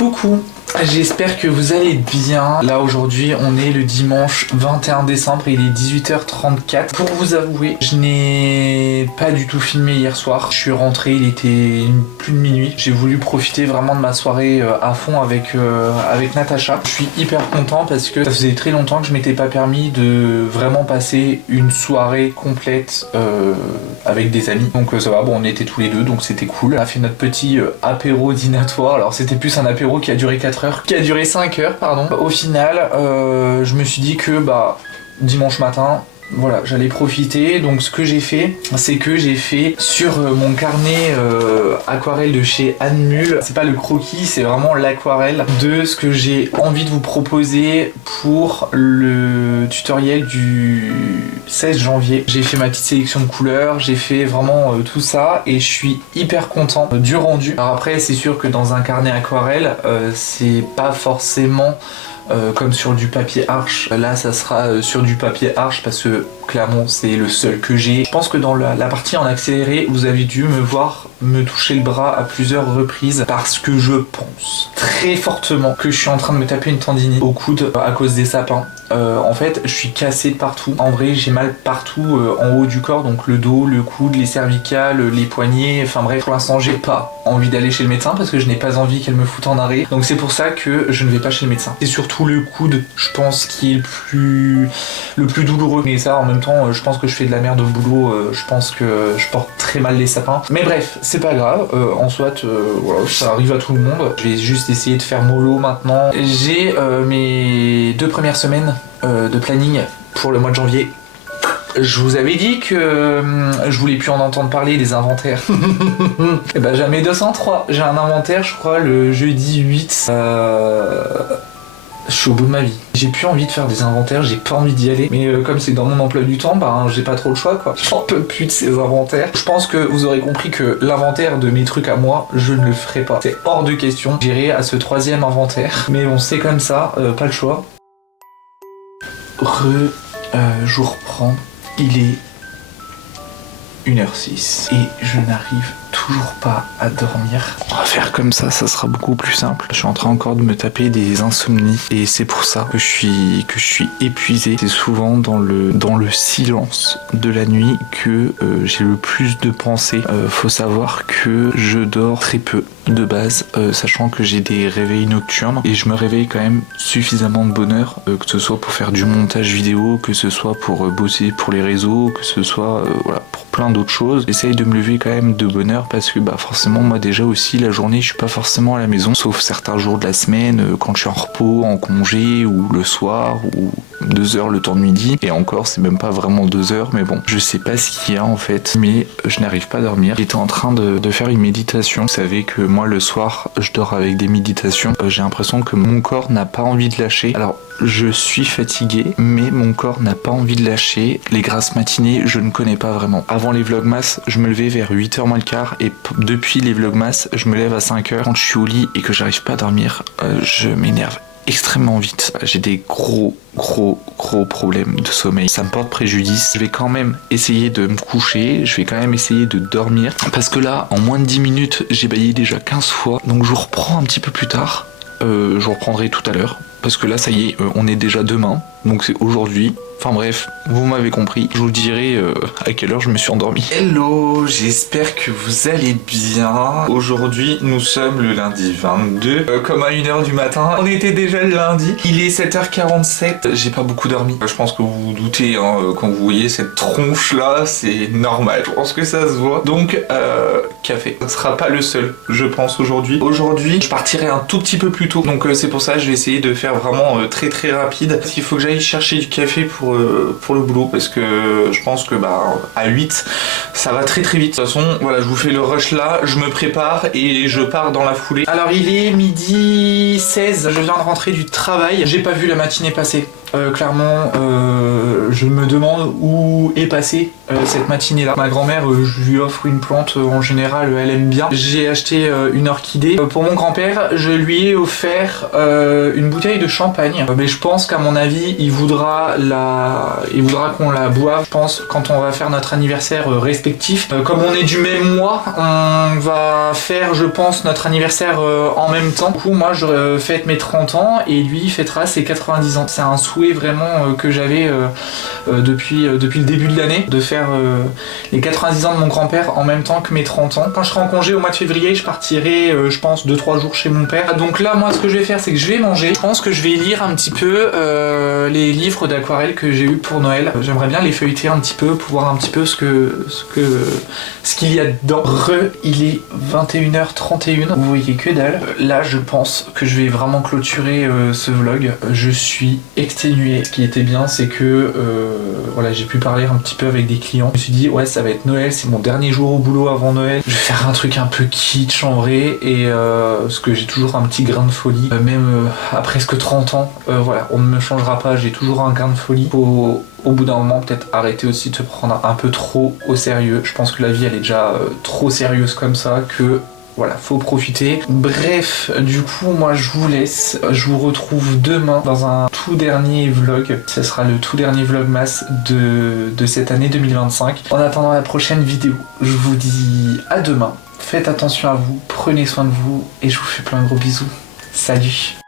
Coucou, j'espère que vous allez bien. Là aujourd'hui on est le dimanche 21 décembre et il est 18h34. Pour vous avouer, je n'ai pas du tout filmé hier soir. Je suis rentré, il était plus de minuit. J'ai voulu profiter vraiment de ma soirée à fond avec Natacha. Je suis hyper content parce que ça faisait très longtemps que je m'étais pas permis de vraiment passer une soirée complète avec des amis. Donc ça va, bon on était tous les deux donc c'était cool. On a fait notre petit apéro dînatoire. Alors c'était plus un apéro qui a duré 4 heures, qui a duré 5 heures pardon. Au final je me suis dit que dimanche matin voilà, j'allais profiter. Donc ce que j'ai fait, c'est que j'ai fait sur mon carnet aquarelle de chez Anne Mule, c'est pas le croquis, c'est vraiment l'aquarelle de ce que j'ai envie de vous proposer pour le tutoriel du 16 janvier. J'ai fait ma petite sélection de couleurs, j'ai fait vraiment tout ça et je suis hyper content du rendu. Alors après c'est sûr que dans un carnet aquarelle c'est pas forcément comme sur du papier arche. Là ça sera sur du papier arche parce que clairement c'est le seul que j'ai. Je pense que dans la partie en accéléré vous avez dû me voir me toucher le bras à plusieurs reprises parce que je pense très fortement que je suis en train de me taper une tendinite au coude à cause des sapins. En fait je suis cassé de partout. En vrai j'ai mal partout en haut du corps, donc le dos, le coude, les cervicales, les poignets, enfin bref, pour l'instant j'ai pas envie d'aller chez le médecin parce que je n'ai pas envie qu'elle me foute en arrêt, donc c'est pour ça que je ne vais pas chez le médecin. C'est surtout le coude je pense qui est le plus douloureux, mais ça en même temps je pense que je fais de la merde au boulot, je pense que je porte très mal les sapins, mais bref c'est pas grave, en soit voilà, ça arrive à tout le monde. Je vais juste essayer de faire mollo maintenant. J'ai mes 2 premières semaines de planning pour le mois de janvier. Je vous avais dit que je voulais plus en entendre parler des inventaires. Et ben jamais 203. J'ai un inventaire je crois le jeudi 8. Je suis au bout de ma vie. J'ai plus envie de faire des inventaires, j'ai pas envie d'y aller. Mais comme c'est dans mon emploi du temps, j'ai pas trop le choix quoi. J'en peux plus de ces inventaires. Je pense que vous aurez compris que l'inventaire de mes trucs à moi, je ne le ferai pas. C'est hors de question. J'irai à ce 3e inventaire. Mais bon, c'est comme ça, pas le choix. Je reprends. Il est 1h06 et je n'arrive toujours pas à dormir. On va faire comme ça sera beaucoup plus simple. Je suis en train encore de me taper des insomnies et c'est pour ça que je suis épuisé. C'est souvent dans le silence de la nuit que j'ai le plus de pensées. Faut savoir que je dors très peu de base, sachant que j'ai des réveils nocturnes et je me réveille quand même suffisamment de bonne heure, que ce soit pour faire du montage vidéo, que ce soit pour bosser pour les réseaux, que ce soit voilà, pour plein d'autres choses. J'essaye de me lever quand même de bonne heure parce que forcément moi déjà aussi la journée je suis pas forcément à la maison, sauf certains jours de la semaine quand je suis en repos, en congé ou le soir ou 2 heures le temps de midi, et encore c'est même pas vraiment 2 heures, mais bon je sais pas ce qu'il y a en fait, mais je n'arrive pas à dormir. J'étais en train de faire une méditation. Vous savez que moi le soir je dors avec des méditations, j'ai l'impression que mon corps n'a pas envie de lâcher. Alors je suis fatigué mais mon corps n'a pas envie de lâcher. Les grasses matinées je ne connais pas vraiment. Avant les vlogmas je me levais vers 8h moins le quart et depuis les vlogmas je me lève à 5h. Quand je suis au lit et que j'arrive pas à dormir, je m'énerve extrêmement vite. J'ai des gros problèmes de sommeil. Ça me porte préjudice. Je vais quand même essayer de me coucher, je vais quand même essayer de dormir parce que là en moins de 10 minutes j'ai baillé déjà 15 fois, donc je vous reprends un petit peu plus tard. Je vous reprendrai tout à l'heure parce que là ça y est, on est déjà demain, donc c'est aujourd'hui. Enfin bref, vous m'avez compris, je vous dirai à quelle heure je me suis endormi. Hello, j'espère que vous allez bien. Aujourd'hui, nous sommes le lundi 22, comme à 1h du matin. On était déjà le lundi, il est 7h47, j'ai pas beaucoup dormi. Je pense que vous vous doutez, hein, quand vous voyez cette tronche là, c'est normal. Je pense que ça se voit. Donc, café. Ça sera pas le seul, je pense, aujourd'hui. Aujourd'hui, je partirai un tout petit peu plus tôt. Donc c'est pour ça que je vais essayer de faire vraiment très rapide. Parce qu'il faut que j'aille chercher du café pour le boulot, parce que je pense que à 8 ça va très vite. De toute façon voilà, je vous fais le rush là, je me prépare et je pars dans la foulée. Alors il est midi 16, je viens de rentrer du travail, j'ai pas vu la matinée passer. Clairement je me demande où est passée cette matinée-là. Ma grand-mère, je lui offre une plante, en général, elle aime bien. J'ai acheté une orchidée. Pour mon grand-père, je lui ai offert une bouteille de champagne. Mais je pense qu'à mon avis, il voudra qu'on la boive. Je pense quand on va faire notre anniversaire respectif. Comme on est du même mois, on va faire, je pense, notre anniversaire en même temps. Du coup, moi, je fête mes 30 ans et lui fêtera ses 90 ans. C'est un souhait vraiment que j'avais depuis le début de l'année, de faire les 90 ans de mon grand-père en même temps que mes 30 ans. Quand je serai en congé au mois de février, je partirai, je pense, 2-3 jours chez mon père. Donc là, moi, ce que je vais faire, c'est que je vais manger. Je pense que je vais lire un petit peu les livres d'aquarelle que j'ai eu pour Noël. J'aimerais bien les feuilleter un petit peu pour voir un petit peu ce qu'il y a dedans. Il est 21h31. Vous voyez que dalle. Là, je pense que je vais vraiment clôturer ce vlog. Je suis exténué. Ce qui était bien, c'est que voilà, j'ai pu parler un petit peu avec des clients. Je me suis dit, ouais, ça va être Noël, c'est mon dernier jour au boulot avant Noël. Je vais faire un truc un peu kitsch en vrai, et parce que j'ai toujours un petit grain de folie, même à presque 30 ans. Voilà, on ne me changera pas, j'ai toujours un grain de folie. Au bout d'un moment, peut-être arrêter aussi de se prendre un peu trop au sérieux. Je pense que la vie, elle est déjà trop sérieuse comme ça, que voilà, faut profiter. Bref, du coup, moi je vous laisse. Je vous retrouve demain dans un tout dernier vlog. Ce sera le tout dernier vlogmas de cette année 2025. En attendant la prochaine vidéo, je vous dis à demain. Faites attention à vous, prenez soin de vous et je vous fais plein de gros bisous. Salut!